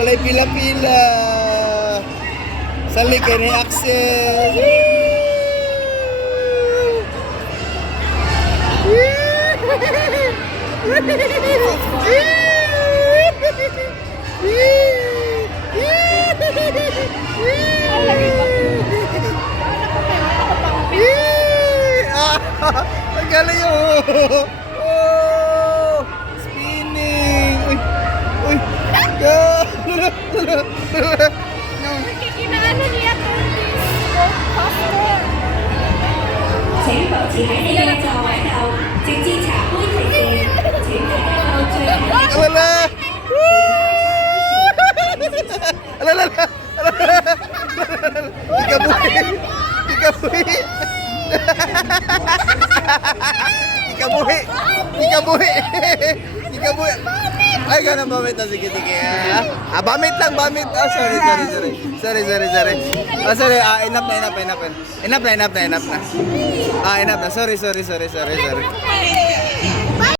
Walay pila-pila. Sali kay ni Axel. Ang galing oh! Oh! Spinning! Uy! Uy! Go! Kinakaano niya to faster. 請保持喺呢個座位度，直至茶杯停電。請大家到最後。 Wala! Alala! Ikabuhi! Ikabuhi! Ikabuhi! Ikabuhi! Ikabuhi! Ay, ganun bamit na. Sige, sige. Bamit lang, bamit. Sorry. Sorry. Enough na. Enough na. Sorry.